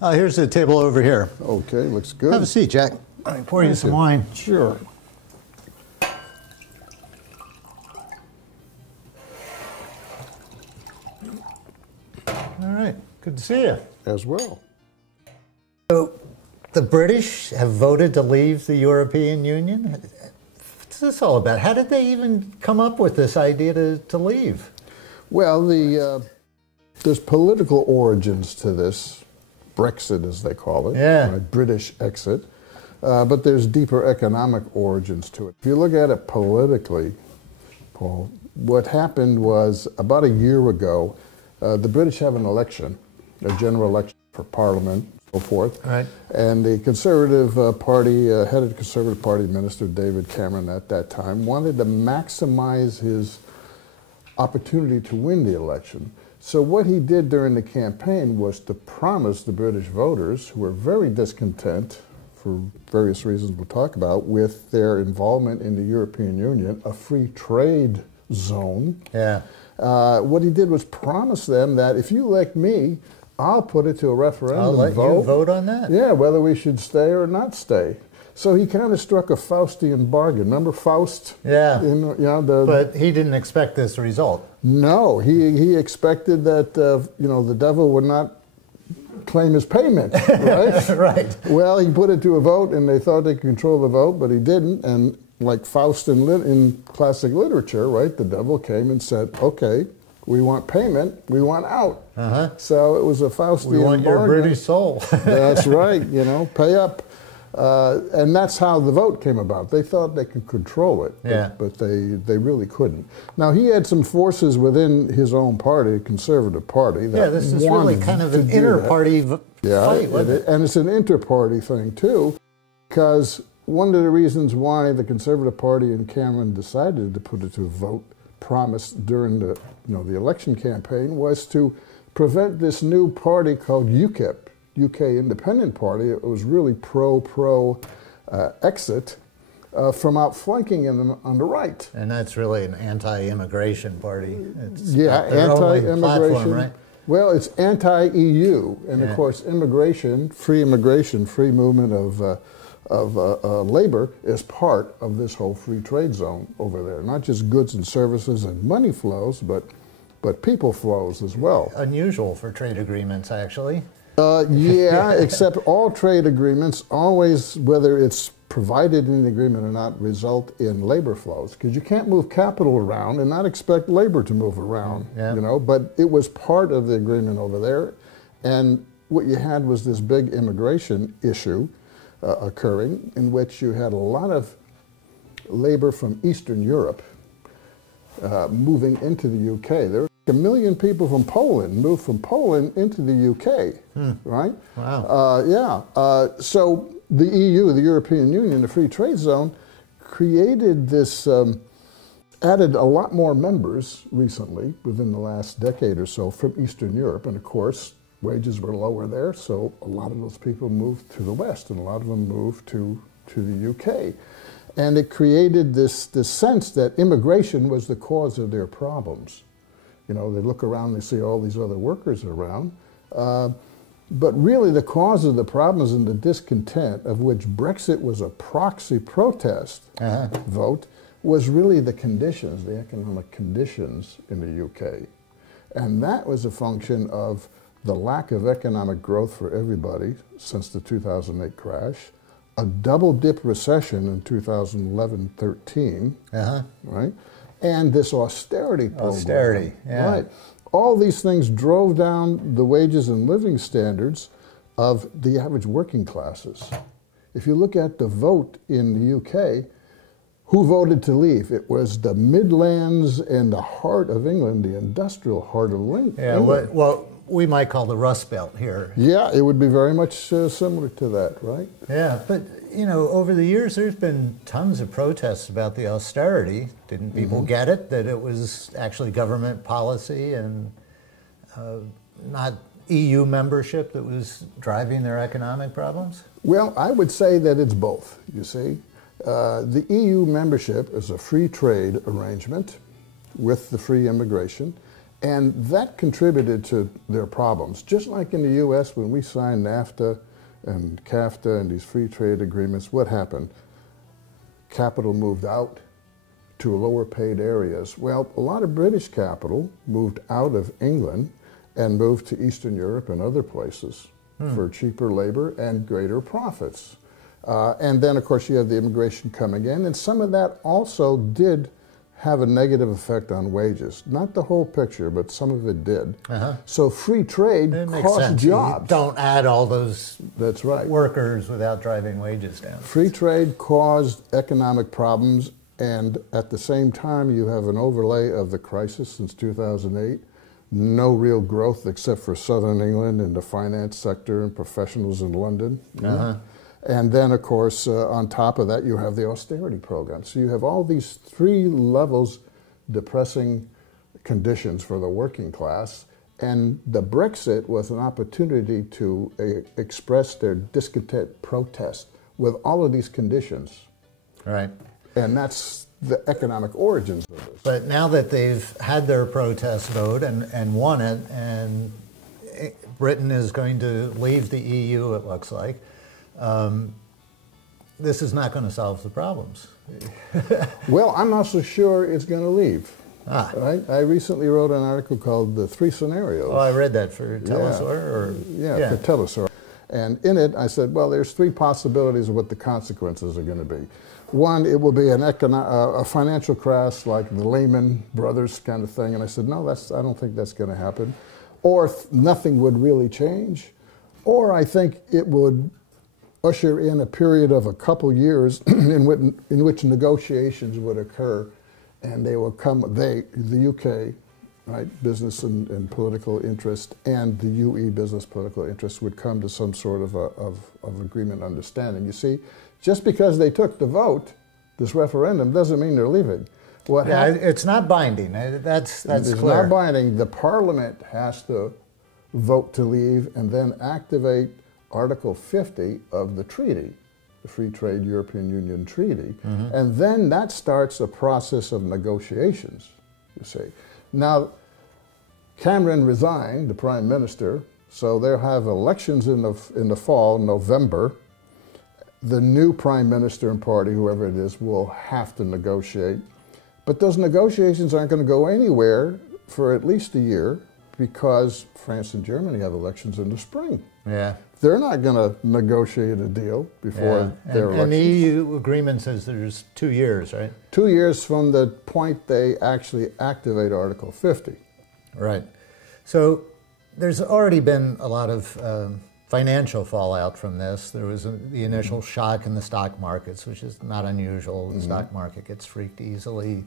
Here's the table over here. Okay, looks good. Have a seat, Jack. Let me pour you some wine. Sure. All right, good to see you. As well. So, the British have voted to leave the European Union? What's this all about? How did they even come up with this idea to leave? Well, there's political origins to this, Brexit as they call it, yeah. Right? British exit, but there's deeper economic origins to it. If you look at it politically, Paul, what happened was about a year ago, the British have an election, a general election for Parliament, so forth. Right. And the Conservative Party, head of the Conservative Party Minister David Cameron at that time, wanted to maximize his opportunity to win the election. So what he did during the campaign was to promise the British voters, who were very discontent, for various reasons we'll talk about, with their involvement in the European Union, a free trade zone. Yeah. What he did was promise them that if you elect me, I'll put it to a referendum I'll let vote. you vote on that? Yeah, whether we should stay or not stay. So he kind of struck a Faustian bargain. Remember Faust? Yeah. But he didn't expect this result. No, he expected that the devil would not claim his payment, right? Right. Well, he put it to a vote, and they thought they could control the vote, but he didn't. And like Faust in classic literature, right? The devil came and said, "Okay, we want payment, we want out." Uh-huh. So it was a Faustian bargain. We want your British soul. That's right. Pay up. And that's how the vote came about. They thought they could control it, but they really couldn't. Now, he had some forces within his own party, the Conservative Party, that this is really kind of an inter-party fight, wasn't it? And it's an inter-party thing, too, because one of the reasons why the Conservative Party and Cameron decided to put it to a vote, promised during the election campaign, was to prevent this new party called UKIP, UK Independent Party. It was really pro-exit from outflanking them on the right. And that's really an anti-immigration party. It's anti-immigration. Right? Well, it's anti-EU, and of course, immigration, free movement of labor is part of this whole free trade zone over there. Not just goods and services and money flows, but people flows as well. Unusual for trade agreements, actually. Yeah, except all trade agreements always, whether it's provided in the agreement or not, result in labor flows, because you can't move capital around and not expect labor to move around. Yeah. But it was part of the agreement over there, and what you had was this big immigration issue occurring, in which you had a lot of labor from Eastern Europe moving into the UK. There were 1 million people from Poland moved from Poland into the UK, right? Wow. So the EU, the European Union, the Free Trade Zone, created this, added a lot more members recently, within the last decade or so, from Eastern Europe. And of course, wages were lower there, so a lot of those people moved to the West, and a lot of them moved to the UK. And it created this sense that immigration was the cause of their problems. They look around, they see all these other workers around. But really the cause of the problems and the discontent, of which Brexit was a proxy protest vote, was really the conditions, the economic conditions in the UK. And that was a function of the lack of economic growth for everybody since the 2008 crash, a double-dip recession in 2011-13, right? And this austerity program. Austerity, yeah. Right. All these things drove down the wages and living standards of the average working classes. If you look at the vote in the UK, who voted to leave? It was the Midlands and the heart of England, the industrial heart of England. Yeah, well, we might call the Rust Belt here. Yeah, it would be very much similar to that, right? Yeah, but over the years there's been tons of protests about the austerity. Didn't people get it, that it was actually government policy and not EU membership that was driving their economic problems? Well, I would say that it's both, you see. The EU membership is a free trade arrangement with the free immigration, And that contributed to their problems. Just like in the U.S., when we signed NAFTA and CAFTA and these free trade agreements, what happened? Capital moved out to lower paid areas. Well, a lot of British capital moved out of England and moved to Eastern Europe and other places for cheaper labor and greater profits. And then, of course, you have the immigration coming in, and some of that also did have a negative effect on wages. Not the whole picture, but some of it did. So free trade cost jobs. You don't add all those That's right. workers without driving wages down. Free trade caused economic problems, and at the same time, you have an overlay of the crisis since 2008. No real growth except for Southern England and the finance sector and professionals in London. And then, of course, on top of that, you have the austerity program. So you have all these three levels depressing conditions for the working class. And the Brexit was an opportunity to express their discontent protest with all of these conditions. Right. And that's the economic origins of this. But now that they've had their protest vote and won it, and Britain is going to leave the EU, it looks like, this is not going to solve the problems. Well, I'm not so sure it's going to leave. Right? I recently wrote an article called The Three Scenarios. Oh, I read that for Telesur? Yeah, for Telesur. And in it, I said, well, there's three possibilities of what the consequences are going to be. One, it will be a financial crash like the Lehman Brothers kind of thing. And I said, no, I don't think that's going to happen. Or nothing would really change. Or I think it would usher in a period of a couple years in which negotiations would occur, and they will come, the UK, right, business and political interest, and the UE, business political interest, would come to some sort of agreement, understanding. You see, just because they took the vote, this referendum, doesn't mean they're leaving. It's not binding. That's clear. It's not binding. The Parliament has to vote to leave and then activate Article 50 of the treaty, the Free Trade European Union Treaty, and then that starts a process of negotiations, you see. Now, Cameron resigned, the Prime Minister, so they'll have elections in the fall, November. The new Prime Minister and party, whoever it is, will have to negotiate. But those negotiations aren't going to go anywhere for at least a year because France and Germany have elections in the spring. Yeah. They're not going to negotiate a deal before their elections. And the EU agreement says there's 2 years, right? 2 years from the point they actually activate Article 50. Right. So there's already been a lot of financial fallout from this. There was the initial shock in the stock markets, which is not unusual. The stock market gets freaked easily.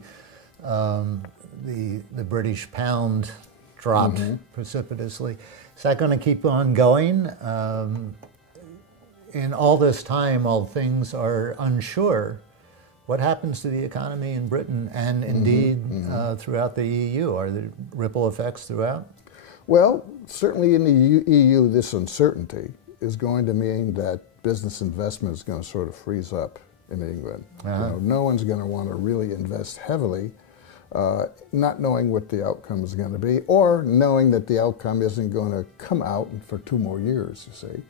The British pound dropped precipitously. Is that going to keep on going? In all this time, while things are unsure, what happens to the economy in Britain and indeed throughout the EU? Are there ripple effects throughout? Well, certainly in the EU, this uncertainty is going to mean that business investment is going to sort of freeze up in England. You know, no one's going to want to really invest heavily, not knowing what the outcome is going to be, or knowing that the outcome isn't going to come out for 2 more years, you see.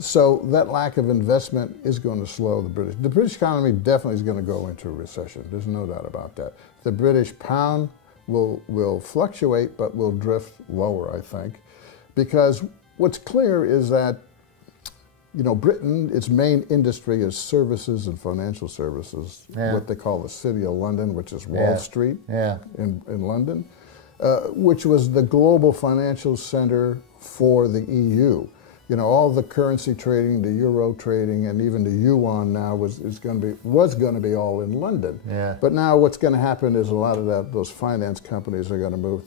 So that lack of investment is going to slow the British. The British economy definitely is going to go into a recession. There's no doubt about that. The British pound will fluctuate, but will drift lower, I think, because what's clear is that, you know, Britain, its main industry is services and financial services, what they call the City of London, which is Wall Street in London, which was the global financial center for the EU. You know, all the currency trading, the euro trading, and even the yuan now was going to be all in London. But now what's going to happen is a lot of those finance companies are going to move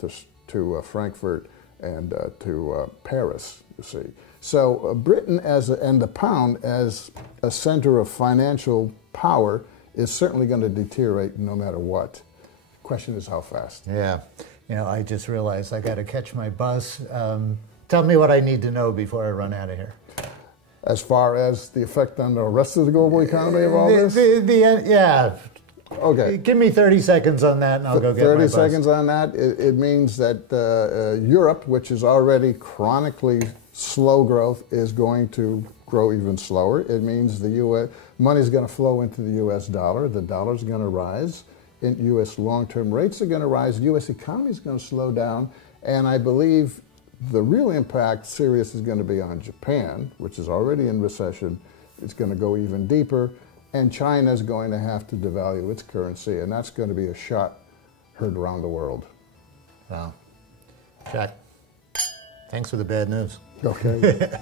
to Frankfurt and to Paris, you see. So Britain and the pound as a center of financial power is certainly going to deteriorate no matter what. The question is how fast. Yeah. You know, I just realized I got to catch my bus. Tell me what I need to know before I run out of here. As far as the effect on the rest of the global economy of all this? Okay. Give me 30 seconds on that and I'll go get my 30 bus. seconds on that. It means that Europe, which is already chronically slow growth, is going to grow even slower. It means the U.S. money is going to flow into the U.S. dollar. The dollar is going to rise. U.S. long-term rates are going to rise. The U.S. economy is going to slow down. And I believe the real impact, serious, is going to be on Japan, which is already in recession. It's going to go even deeper. And China is going to have to devalue its currency. And that's going to be a shot heard around the world. Wow. Jack, thanks for the bad news. Okay.